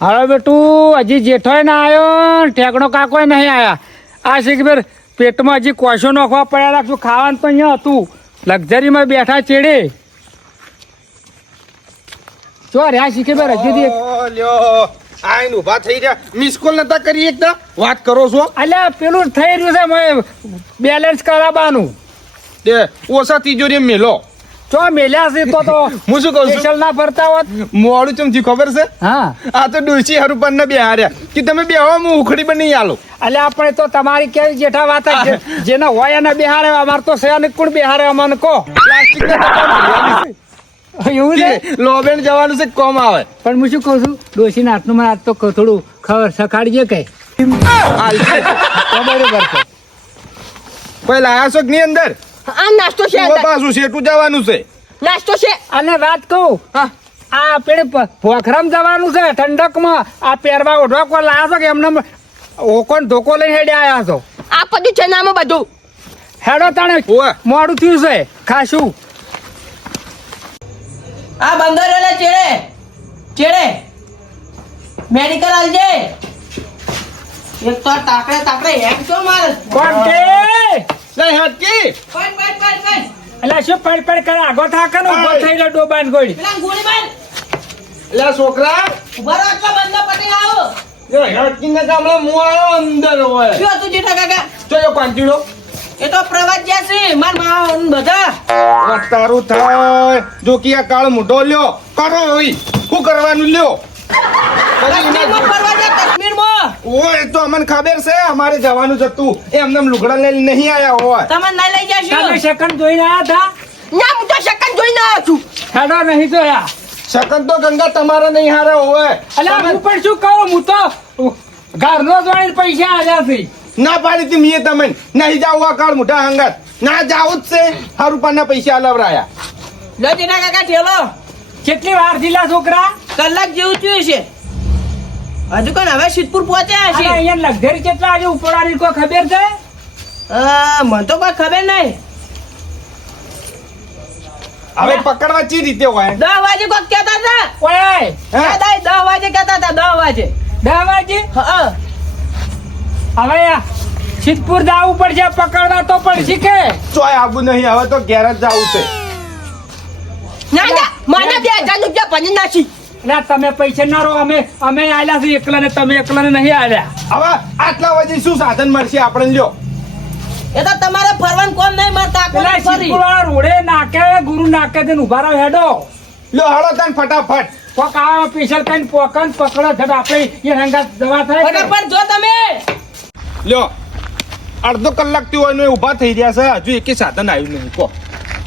હવે બેટું હજી જેઠોય ના આવ્યો ઠેકણો કાકોય નહીં આવ્યા આ કે પેટમાં હજી કોશો નોખવા પડ્યા રાખશું. ખાવાનું તો અહીંયા હતું. લક્ઝરીમાં બેઠા ચેડે. જો રહ્યા શીખે બેર હજી આઈન ઊભા થઈ રહ્યા. મિસ કોલ નતા કરી એકદા વાત કરો છો? અલ્યા પેલું થઈ રહ્યું છે મેં બેલેન્સ કરાવવાનું. ઓછા તિજોરી મેલો. જો મેલ્યા છે તો તો હું શું કહું છું? ના ફરતા હોત. મોડું ચમચી ખબર છે? હા. આ તો ડોસી હરુપન ને બેહાર્યા. કે તમે બેહો હું ઉખડી બની આલો એટલે આપણે તો તમારી કેવી જેઠા વાત છે. જેના હોય એને બેહાડે અમાર તો સયાને કોણ બેહાડે અમને કો એવું છે? લોબેન જવાનું છે કોમ આવે. પણ હું શું કહું છું? ડોશીના હાથનું આજ તો થોડું ખબર સખાડીએ કે? હાલ છે. બરોબર કોઈ લાયા છો કે નહીં અંદર? આ નાસ્તો છે. પાછું શેઠું જવાનું છે. નાસ્તો છે. અને વાત કહું? હા. આ આપણે પોખરામ જવાનું છે ઠંડકમાં. આ પહેરવા ઓઢવા કોઈ લાયા છો કે એમને ઓકોન ધોકો લઈને હેડે આવ્યા છો? આ બધું છે નામ બધું. હેડો તાણે. મોડું થયું છે. ખાશું. આ બંદર એટલે ચેડે? ચેડે? મેડિકલ આલજે. એક તો તાકડે તાકડે હેમ તો મારે. કોણ કે? લઈ હાચી પડ પડ પડ પડ. એટલે શું પડ પડ કરે? આગો થાકે ને ઊભો થઈ લે ડોબાન ગોળી. પેલા ગોળી માર. લે છોકરા. ઊભા રહો આટલો બંદર પટી આવો. જો હેડકી ને ગામડા મું આવ્યો અંદર હોય. શું હતું જેઠા કાકા? જોયો પાંચીડો. એ તો પ્રવાસ જ્યાં છે માર મા બધા. તારું થાય. જો કે આ કાળ મોઢો લ્યો. કરો હોય શું કરવાનું લ્યો? પછી જ્યાં કાશ્મીરમાં ઓય તો અમને ખબર છે અમારે જવાનું જ હતું. એમને એમ લુગડા લઈને નહીં આયા હોય. તમે ના લઈ તમે સેકન્ડ જોઈને આયા હતા? ના હું તો સેકન્ડ જોઈને આવ્યો છું. હેડો નહીં જોયા. શકન તો ગંગા તમારે નહીં હારે હોય. અલ્યા હું પણ શું કહું? હું તો ઘરનો જોઈને પૈસા આવ્યા છે. ના પાડી હતી મીએ તમે નહીં જાવ આ કાળ મોઢા હંગાત. ના જાવ જ છે. હારું પાના પૈસા અલાવરાયા. લો જેઠા કાકા ઠેલો. કેટલી વાર થયેલા છોકરા? કલાક જેવું થયું છે. હજુ કોણ હવે સિદ્ધપુર પહોંચ્યા છે અહીંયા લક્ઝરી કેટલા આજે ઉપરવાની કોઈ ખબર છે? મને તો કોઈ ખબર નહીં. હવે પકડવા ચી રીતે હોય? દસ વાગે કોક કહેતા હતા? ઓય? દસ વાગે કહેતા હતા દસ વાગે. દસ વાગે? હા હવે આ સિદ્ધપુર જવું પડશે પકડવા તો પણ શીખે. ચોય આબુ નહીં હવે તો ઘેર જ જવું છે. ના ના મને બે હજાર રૂપિયા ભણી નાખી. ના તમે પૈસા ના રહો અમે અમે આલ્યા છે એકલા ને તમે એકલા ને નહીં આલ્યા. હવે આટલા વાગે શું સાધન મળશે આપણે જો એ તો તમારે ફરવાનું કોમ નહીં મળતા રોડે નાકે ગુરુ નાકે દે ઊભા રહો હેડો. લો હળો તને ફટાફટ. કોક આ પીછળ કઈ પોકન પકડો છે આપણે એ રંગા દવા થાય કે? ફટાફટ જો તમે. લ્યો અડધો કલાકથી હોય ઊભા થઈ રહ્યા છે. હજુ એકે સાધન આવ્યું નહીં કહો.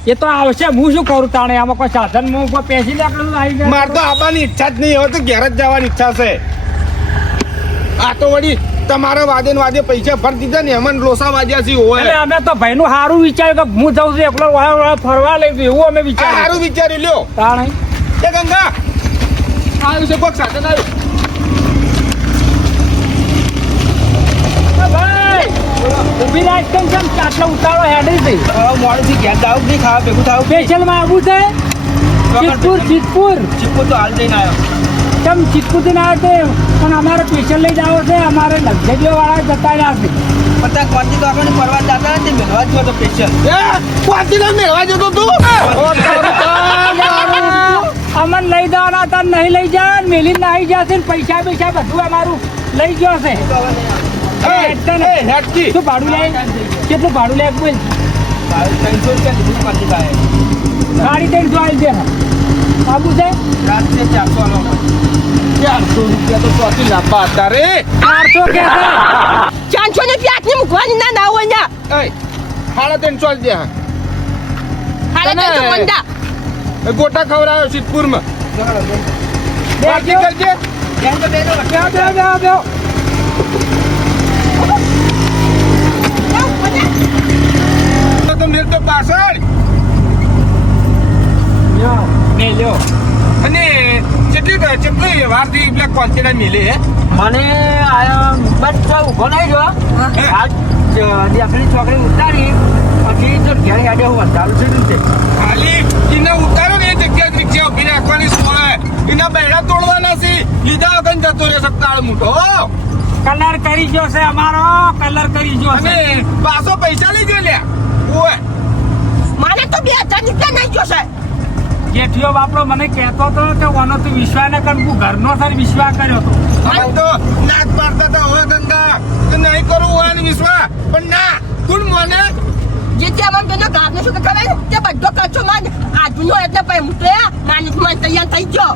એ તો આવશે હું શું કરું તાણે? આમાં કોઈ સાધન હું કોઈ પેસી લાકડું આવી મારે તો આવવાની ઈચ્છા જ નહીં હવે તો ઘેર જ જવાની ઈચ્છા છે. આ તો વળી તમારા વાદે વાદે પૈસા ભરી દીધા ને એમાં લોસા વાજ્યા છે એટલે હોય અમે તો ભાઈ નું સારું વિચાર્યું કે હું જઉં છું એકલો ફરવા લઈ ગયું એવું અમે વિચાર સારું વિચાર્યું લ્યો. તાણે? એ ગંગા આવ્યું છે કોક સાધન આવ્યું એ ભાઈ ઊભી રાખ કેમ કેમ? આટલો ઉતારો હેડી છે. મોડું થી ઘેર જાવ નહીં ખાવા ભેગું થાવ સ્પેશિયલમાં આવું છે? સિદ્ધપુર સિદ્ધપુર ચીપકો તો હાલ જઈને આવ્યો. કેમ સિદ્ધપુરથી ના છે પણ અમારે સ્પેશિયલ લઈ જાવ છે. અમારે લક્ઝરીઓ વાળા જતા રહ્યા છે. કોચી તો આપણે ફરવા જતા મેળવા જ તો સ્પેશિયલ એ ક્વાંટીને મેળવા જતો તું. અમન લઈ જવાના હતા નહીં લઈ જાય મેલી નાઈ જશે ને પૈસા પૈસા બધું અમારું લઈ ગયો છે. શું ભાડું લે? કેટલું ભાડું લે બોલ. ત્રણસો રૂપિયા ગાડી ત્રણસો આવી દે. આબુ છે? રાત્રે ચારસો ચારસો રૂપિયા તો ચોથી લાંબા હતા રે. ચારસો કે છે ચારસો ને પ્યાસની મૂકવાની ના ના હોય ના સાડા ત્રણસો જ દે. હા. હાલે તને- તો મંદા એ ગોટા ખવડાવ્યો સિદ્ધપુરમાં. બાકી. કરજે. બેન તો બેનો બેહો, બેહો, બેહો, બેહો. તો તો મેલ તો પાછળ. ને લ્યો. અને કેટલી કેટલી વારથી પેલા કોન્ટેનર મિલે મને આયા બસ ઊભો ઊભો નહીં જો આજ આપણી છોકરી ઉતારી. પછી તો ઘેર ગાડી હું વધારું છે ખાલી એને ઉતારો ને એ જગ્યા રિક્ષા ઊભી રાખવાની છે એના બૈડા તોડવાના છે. લીધા વગર જતો રહે સત્તાળ મૂઠો કલર કરી ગયો છે અમારો કલર કરી ગયો છે. પાછો પૈસા લઈ ગયો લ્યા. ઓય. તો બે હજાર રૂપિયા નહીં જોશે જેઠિયો બાપડો મને કહેતો હતો કે ઓનો તું વિશ્વાસ ને કર હું ઘરનો સર વિશ્વાસ કર્યો હતો તો નાક પાડતા હતા હવે ધંધા કે નહીં કરું ઓન વિશ્વાસ? પણ ના તું મને જે મને અમને પેલો ગાભને શું કે ખબર? તે બધો કચ્છો માન આજનો એટલે પછી હું તો માન તૈયાર થઈ ગયો.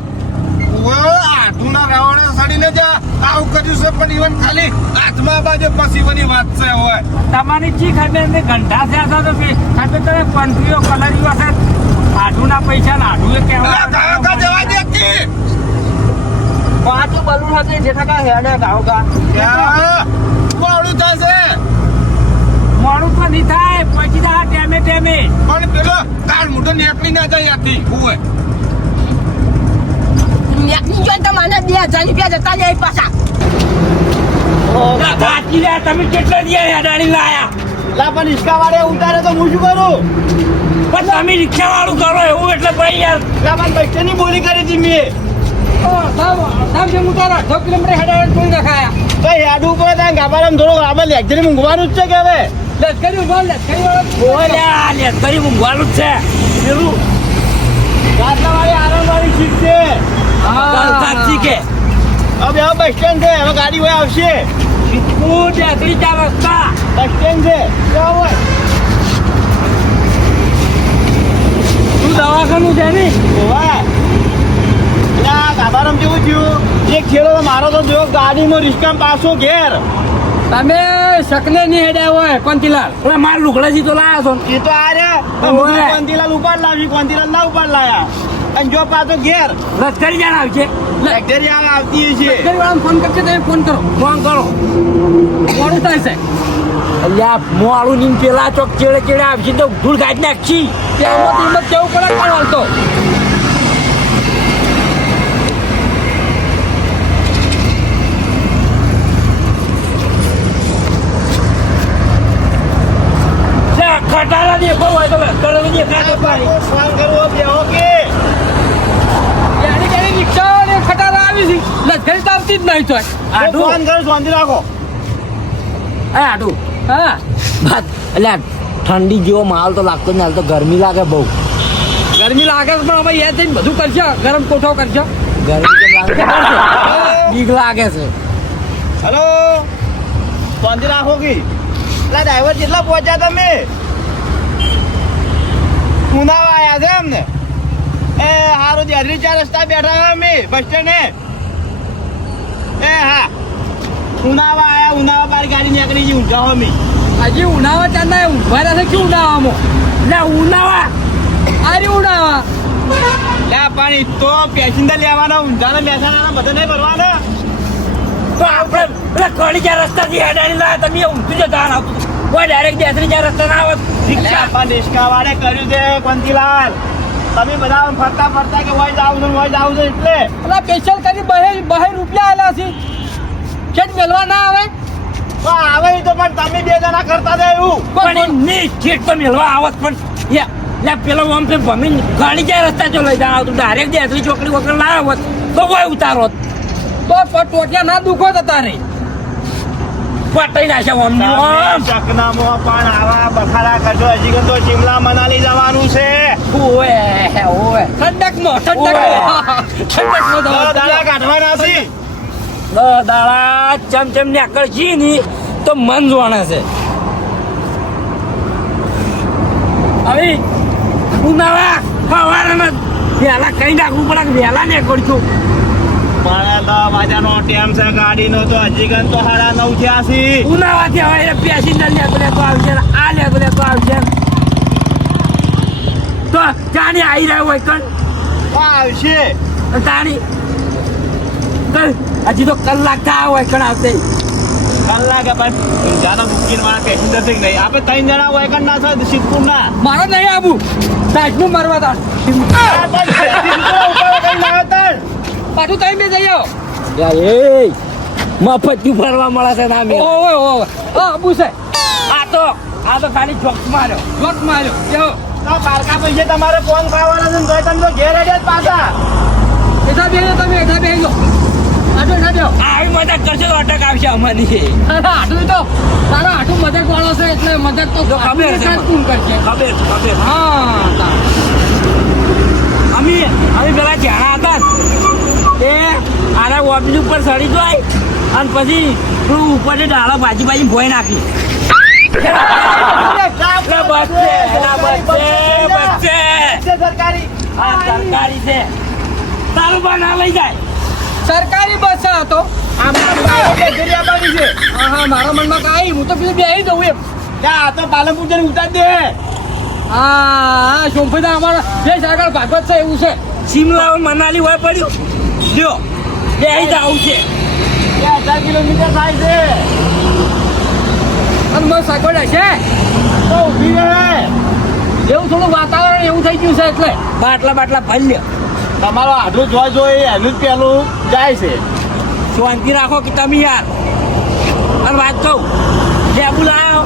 આઠુના રાવણ સડીને જા આવું કર્યું છે પણ ઈવન ખાલી હાથમાં બાજુ પસીવની વાત છે હોય. તમારી ચી ખબર ને ઘંટા થયા હતા તો ખબર તમે પંથરીઓ કલરીઓ છે આઠુના પૈસા ને આઢુએ કહેવા જવા દે કી? પાછું બલૂન હતું જેઠા કા હેડે ગાવ કા. મોડું થશે. મોડું તો નહીં થાય પછી ટેમે ટેમે. પણ પેલો કાળ મોટો નીકળી ના જાય ત્યાંથી હોય. મેકની જોઈને તો મને બે હજાર રૂપિયા જતા જાય પાછા સાચી લે તમે કેટલા દિયા હેડાડી લાયા લા પણ હિસકા વાળે ઉતારે તો હું શું કરું પણ તમે રિક્ષા વાળું કરો એવું એટલે ભાઈ યાર લા પણ પૈસાની બોલી કરી હતી મેં મૂંઘવાનું જ છે કે હવે લશ્કરી ઊંઘવાનું જ છે પેલું વાળી આનંદ સીટ છે સાચી કે. હવે હવે બસ સ્ટેન્ડ છે હવે ગાડી હોય આવશે. હું ચાર રસ્તા બસ સ્ટેન્ડ છે હોય. તું દવાખાનું છે ને? ઓવા એટલે જેવું થયું? એક મારો તો જો ગાડીમાં રિસ્કામ પાછો ઘેર. તમે શકને નહીં હેડ્યા હોય કોંતીલાલ. ઓલે માર લુગડાજી તો લાયા છો. એ તો આ રે. કોંતીલાલ ઉપાડ લાવી કોંતીલાલ ના ઉપાડ લાયા. અને જો પાછો ઘેર. લશ્કરી જાણ આવશે લશ્કરી આવે આવતી છે લશ્કરી વાળા ફોન કરશે તમે ફોન કરો. ફોન કરો. મોડું થાય છે. અલ્યા મોડું ની પેલા ચોક ચેડે ચેડે આવશે તો ધૂળ કાઢી નાખશી. ત્યાં હિંમત કેવું પડે કાઢવાનું તો? ખટારા દે બહુ હોય તો લશ્કરી દે કાઢો પાડી. ફોન કરવો બેહો કે યાની ક્યાંની રિક્ષાઓ ને ખટારા આવી છે. લશ્કરી તો આવતી જ નહીં તો ફોન કરો શાંતિ રાખો. હા આટું હા. ભાત એટલે ઠંડી જેવો માલ તો લાગતો ને હાલ તો ગરમી લાગે બહુ. ગરમી લાગે પણ અમે એ થઈને બધું કરશે ગરમ કોઠો કરશે ગરમી કેમ લાગે? બીક લાગે છે. હેલો? શાંતિ રાખો કે. એટલે ડ્રાઈવર કેટલા પહોંચ્યા તમે? ઉનાવા આયા છે એમને. એ સારું દેહરી ચાર રસ્તા બેઠા અમે બસ સ્ટેન્ડે. એ હા. ઉનાવા આયા ઉનાવા બાર ગાડી નીકળી ગઈ ઊંઝા અમે હજી ઉનાવા ચાંદા ઊભા રહ્યા છે કે ઉનાવામાં લે ઉનાવા અરે ઉનાવા લે પાણી તો પેસેન્જર લેવાના ઊંઝાના મહેસાણા બધા નહીં ભરવાના. તો આપણે પેલા કડી જ્યાં રસ્તાથી હેડાડી લાયા તમે ઊંધું જતા આવતું કોઈ ડાયરેક્ટ બેસરી જ્યાં રસ્તા ના આવે રિક્ષા. પણ રિસ્કા વાળે કર્યું છે કોંતીલાલ તમે બધા ફરતા ફરતા કે વય જાવ છો વય જાવ છો એટલે પેલા સ્પેશિયલ કરી બહે બહે રૂપિયા આલા છે. ખેત મેલવા ના આવે? તો આવે ઈ તો પણ તમે બે જણા કરતા હતા એવું. પણ ને ખેત તો મેલવા આવત પણ યા લે પેલો આમ તો ભમીને ગાડી જાય રસ્તા જો લઈ જાવ તું ડાયરેક્ટ બેસરી ચોકડી વગર લાવ્યો હોત તો કોઈ ઉતારો તો ટોટિયા ના દુખો તારે પટાઈ નાખ્યા આમ તમે આમ. પણ આવા બખાડા કરશો હજી તો શિમલા મનાલી જવાનું છે. ઓએ ઓએ ઠંડક નો ઠંડક ઠંડક નો દાડા કાઢવાના છે. દાડા ચમ ચમ ને આકળની તો મન જોવાના છે. હવે ઉનાળા સવારમાં વહેલા કઈ નાખવું પડે વહેલા ને કરશું મારા તો વાગ્યાનો ટેમ છે ગાડીનો તો હજી કન તો સાડા નવ થયા છે ઉનાળાથી હવે એ પેસેન્જર તો આવશે ને આ લેતો તો આવશે તો જાણી આવી રહ્યો હોય કણ? આવશે. તાણી હજી તો કલાક થયા હોય કણ આવતે? કલાકે પણ ઊંઝાના બુકિંગ વાળા પેસેન્જર છે નહીં આપણે ત્રણ જણા હોય કન ના થાય સિદ્ધપુર ના મારો નહીં આવું સાઈડનું મારવા તા પાછું તમે બે જઈ આવો. એ મફત ફરવા મળે છે નામે ઓવે ઓય આ આબુ છે? આ તો આ તો ખાલી જોક માર્યો. જોક માર્યો. કેવો તો પારકા પૈસે તમારે ફોન ખાવાના છે ને તોય તમે તો ઘેર જ પાછા. એઠા બેહજો તમે એઠા બેહજો આટો ના બેહો. આવી મદદ કરશો તો અટક આવશે અમારી. અરે આટલું તો તારો આટલું મદદ વાળો છે એટલે મદદ તો ખબર છે ખબર ખબર હા. અમે અમે પેલા જ્યાં હતા ને, ઓબલી ઉપર સડી જાય અને પછી થોડું ઉપરથી ડાળો ભાજી ભાજી ભોય નાખી. સરકારી. છે. તારું પણ ના લઈ જાય. સરકારી બસ હતો મારા મનમાં કાંઈ હું તો પેલું બેહી દઉં એમ. આ તો પાલનપુર જઈને ઉતાર દે. હા સોમભાઈ અમારા દેશ આગળ ભાગવત છે એવું છે. શિમલા મનાલી હોય પડ્યું. લ્યો બે આવું છે. બે હજાર કિલોમીટર થાય છે? અને મને સગવડ હશે તો ઊભી રહે. એવું થોડું વાતાવરણ એવું થઈ ગયું છે એટલે. બાટલા બાટલા ભરી લે તમારો આઢું જોવા જોઈએ એનું જ પેલું જાય છે. શાંતિ રાખો કે તમે યાર. અને વાત કહું લેબુ લાવ્યો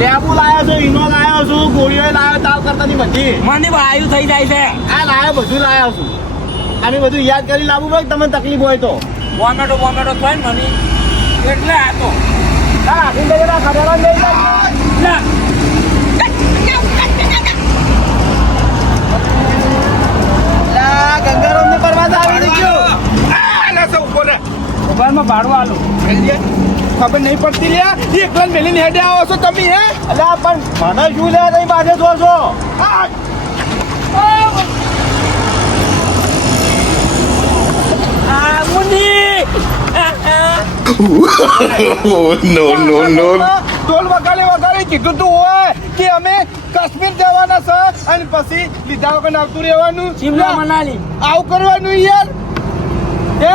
લેબુ લાવ્યો છું ઈનો લાવ્યો છું ગોળીઓ લાવ્યો તાવ નહીં બધી. મને વાયુ થઈ જાય છે. આ લાવ્યો બધું લાવ્યો છું. આને બધું યાદ કરી લાવવું ભાઈ તમે તમને તકલીફ હોય તો. વોમેટો વોમેટો થાય ને મને એટલે આ તો. ગંગારામ ને પરવાસ આવી ગયો ભાડું આલો. ખબર નહીં પડતી લ્યા. એકલા મેલીને હેડે આવો છો તમે હે? અલ્યા પણ મને શું લે તમે બાજે છો આ, આ નો નો no. ઢોલ વગાડે વગાડે કીધું તું હોય કે અમે કાશ્મીર જવાના છે અને પછી લીધા વગર આવતું રહેવાનું. શિમલા મનાલી. આવું કરવાનું યાર. હે?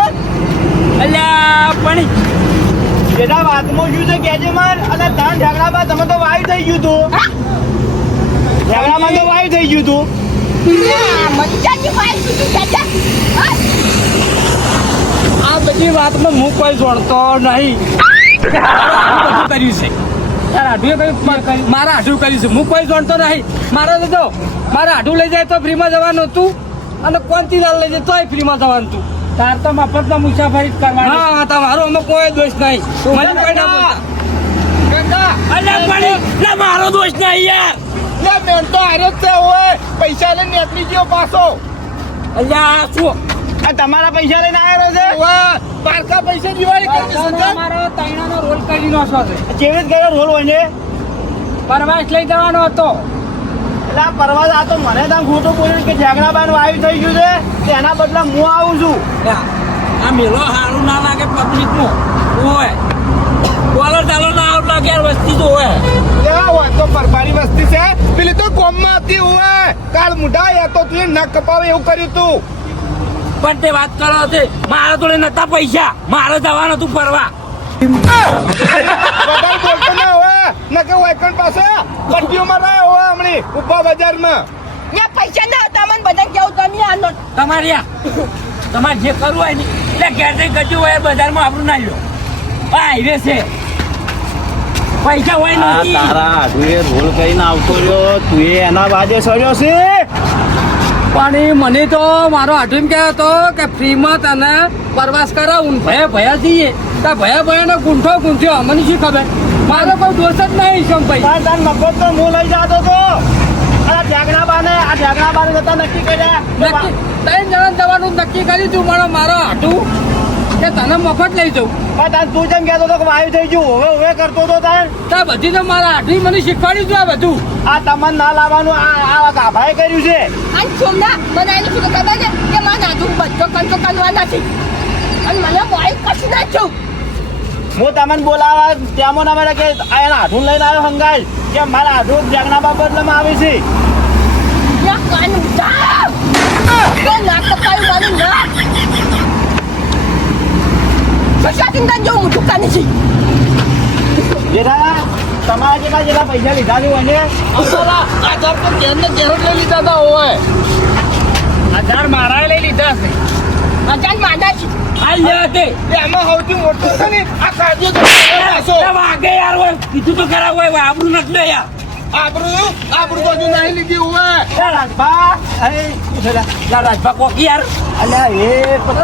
અલ્યા પણ બેટા વાતમાં શું છે કેજે માર? અને તાન ઝઘડામાં તમે તો વાયુ થઈ ગયું તું. ઝઘડામાં તો વાયુ થઈ ગયું તું. આ બધી વાતમાં હું કોઈ જોડતો નહીં. બધું કર્યું છે. મારા આઢું કર્યું છે. હું કોઈ જોડતો નહીં. મારે તો મારા આઢું લઈ જાય તો ફ્રીમાં જવાનું હતું અને કોણથી લાલ લઈ જાય તોય ફ્રીમાં જવાનું હતું તાર તો મફતમાં મુસાફરી કરવાની. હા તમારો અમે કોઈ દોષ નહીં. મને કોઈ ના મારો દોષ નહીં યાર. મેન તો હારે જ છે હોય પૈસા લઈને નીકળી ગયો પાછો. અલ્યા શું? તમારા પૈસા લઈને આવેલો છે? વાહ પારકા પૈસા દિવાળી કરી મારો તૈણાનો રોલ કરી નાખો છે કેવી રીતે ગયો રોલ હોય ને પરવાસ લઈ જવાનો હતો. એટલે આ પરવાસ આ તો મને તમે ખોટું બોલ્યું કે ઝઘડાબાન વાયુ થઈ ગયું છે તેના બદલે હું આવું છું. આ મેલો સારું ના લાગે પબ્લિકનું હોય કોલર ચાલો ના આવું લાગે વસ્તી તો હોય કેવા હોય તો પરભારી વસ્તી છે? પેલી તો કોમમાં હતી હોય કાલ મુઢા તો તું નખ કપાવે એવું કર્યું તું. પણ તે વાત કરો છે. મારા જોડે નતા પૈસા. મારે જવાનું હતું ફરવા. વધારે બોલતો ના હોય. નકે પાસે. હોય હમણી ઊભા બજારમાં. પૈસા ના હતા મને બધા કેવું તમે આનો તમારે યા તમારે જે કરવું હોય ને એટલે ઘેર જઈ હોય બજારમાં આપણું ના લ્યો. આ હાઈવે છે. પૈસા હોય આ તારા તું એ ભૂલ કરીને આવતો રહ્યો. તું એ એના બાજે સડ્યો છે? પણ મને તો મારો આઠમ કહેતો હતો કે ફ્રીમાં તને પ્રવાસ કરાવું. ભયા ભયા જઈએ. તો ભયા ભયાનો ગુંઠો ગુંથ્યો અમને શું ખબર? મારો કોઈ દોષ જ નહીં શંભાઈ તાર તાર મફત તો હું લઈ જતો તો. આ બાને આ ઝઘડાબાને જતા નક્કી કર્યા. નક્કી ત્રણ જણા જવાનું નક્કી કર્યું તું. મારો મારો આટું કે તને મફત લઈ જવું પણ તાર તું જેમ કહેતો હતો કે વાયુ થઈ ગયું હવે હવે કરતો તો તાર તા બધી તો મારા આઠી મને શીખવાડ્યું છે આ બધું. આ તમને ના લાવવાનું આ આ ગાભાએ કર્યું છે. અને સોમના મને એનું શું ખબર છે કે મારા નાજુક બધો કંચો કરવા નથી. અને મને વાયુ કશું ના છું હું તમને બોલાવા ત્યાં મને કે આ એના હાથું લઈને આવ્યો હંગાઈ કે મારા હાથું જગના બાબતમાં આવે છે. કાન ઉઠાવ તો ના કપાયું મારું ના સશાચિંતા જો હું ચૂકાની નથી. જેઠા તમારા જેટલા જેટલા પૈસા લીધા હોય ને આધાર તો ઘેર લઈ લીધા હતા હોય? આધાર મારા લઈ લીધા છે. અજાન મારા છે હાલ લ્યો તે. એમાં સૌથી મોટું છે ને આ પાછો. વાગે યાર હોય કીધું તો ખરા હોય આબરું નથી લે યાર. આબરૂ આબરૂ બધું નહીં લીધી હોય રાજભા રાજભા કોક યાર? અલ્યા એ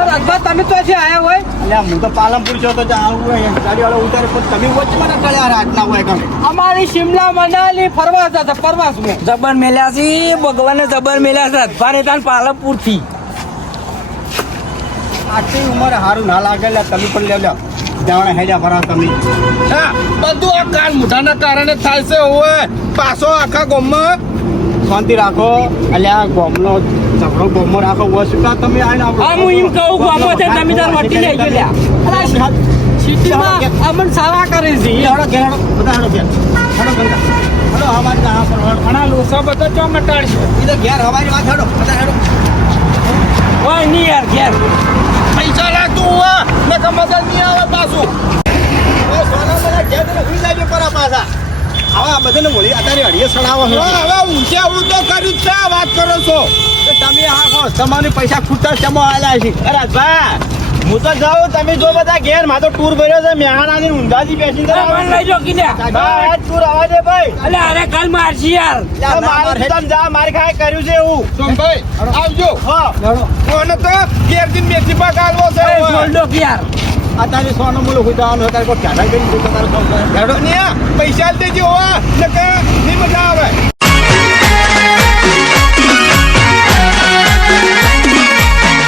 રાજભા તમે તો છે આયા હોય. અલ્યા હું તો પાલનપુર છો તો આવું હોય ગાડી વાળો ઉતારે પણ તમે વચમાં રાતના હોય ગમે. અમારી શિમલા મનાલી ફરવા જતા ફરવા શું જબર મેલ્યા છે ભગવાને જબર મેલ્યા છે રાજભા તાન પાલનપુરથી આટલી ઉંમરે સારું ના લાગે તમે પણ લે લ્યા. જાણે હેડા ફરા તમે. હા બધું આ કાન મુઠાના કારણે થાય છે હોય પાછો આખા ગોમમાં. શાંતિ રાખો. અલ્યા ગોમનો ઝઘડો ગોમો રાખો. હોય શું કાં તમે આવીને આવો હા હું એમ કહું ગામો છે તમે તાર વટી લઈ ગયો લ્યા સિટીમાં અમન સારા કરે છે. હેડો હેડો બધા હેડો કે હેડો ગંગા હેડો હવારી ના પર હેડો ઘણા લોકો બધા ચો મટાડશે ઈ તો ઘેર હવારી વાત હેડો બધા હેડો ઓય નહીં યાર ઘેર. લાગતું હોય ને કે મદદ નહીં આવે પાછું. સોના બધા ઘેર સુઈ પરા પાછા. હવે આ બધાને મળી અત્યારે અડીએ સડાવો છો. હવે હવે ઊંચે આવડું તો કર્યું છે વાત કરો છો. તો તમે આ કહો તમારે પૈસા ખૂટતા શેમાં આલ્યા છે. અરે ભા હું તો જાઉં તમે જો બધા ઘેરમાં તો ટૂર ભર્યો છે મેહાણાની ઊંધાજી પેસેન્જર અરે મને લઈ જો કીધા. ભાઈ ટૂર આવવા દે ભાઈ. અલે અરે કાલ મારશી યાર. મારે તો જા મારે કાંઈ કર્યું છે એવું. સોમભાઈ આવજો. હા. કોને તો ઘેર પાક આલવો છે યાર. અત્યારે સોનો મૂલો હોય જવાનું અત્યારે કોઈ કરી આ, પૈસા દેજો હો. ને કે નહીં મજા આવે.